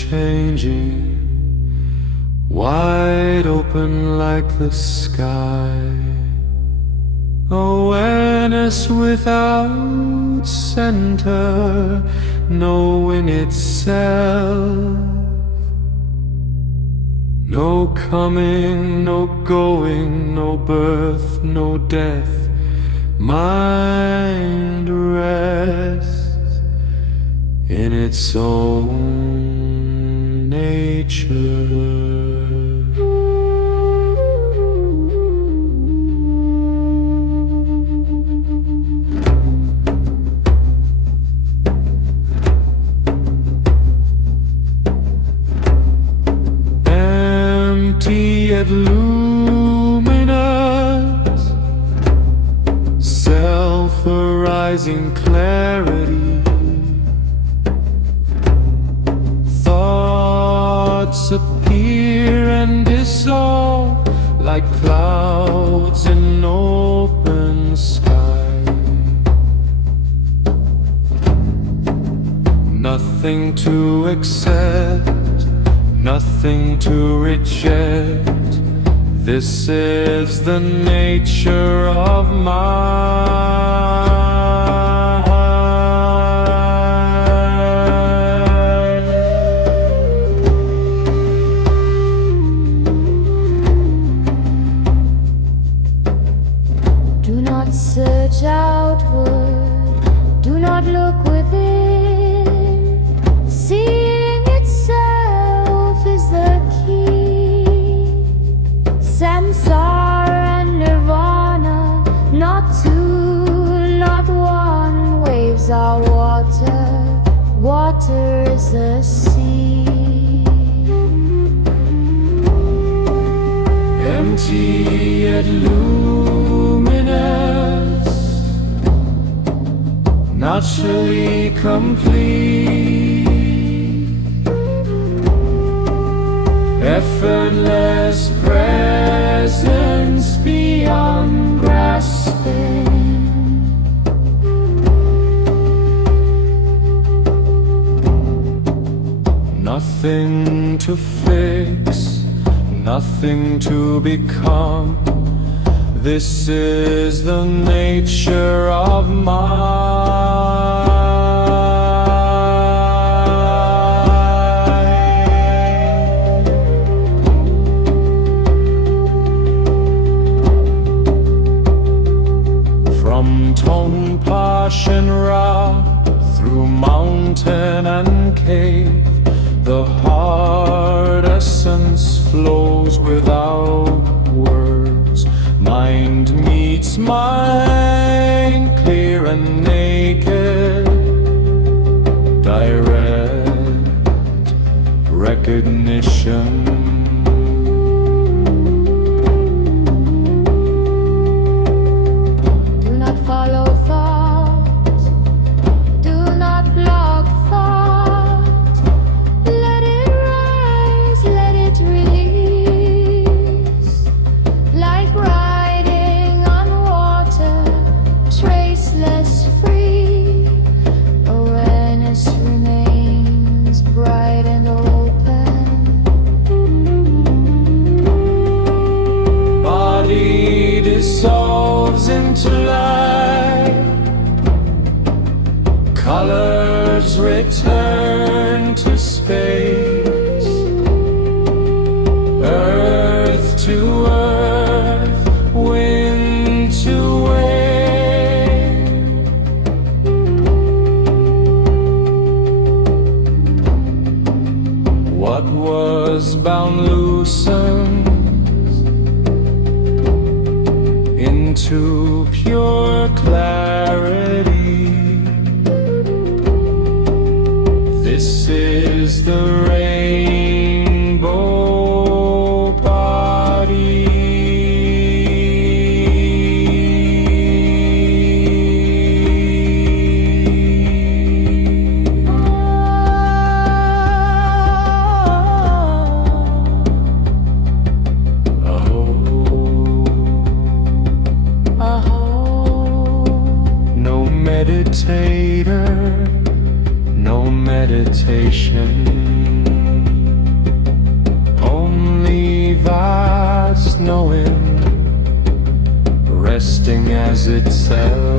unchanging, wide open like the sky. Awareness without center, knowing itself. No coming, no going, no birth, no death. Mind rests in its own nature. Yet luminous, self-arising clarity. Thoughts appear and dissolve like clouds in open sky. Nothing to accept, nothing to reject. This is the nature of mind. Do not search outward, do not look within. Seeing itself is the key. Samsara and nirvana, not two, not one. Waves are water, water is the sea. Empty yet luminous, naturally complete. Effortless presence beyond grasping. Nothing to fix, nothing to become. This is the nature of mind. From Tonpa, Shenrab, through mountain and cave, the heart essence flows without words. Mind meets mind, clear and naked, direct recognition. Dissolves into light, colors return to space, earth to earth, wind to wave. What was bound loosened into pure clarity. This is the rainbow body. Meditator, no meditation. cell.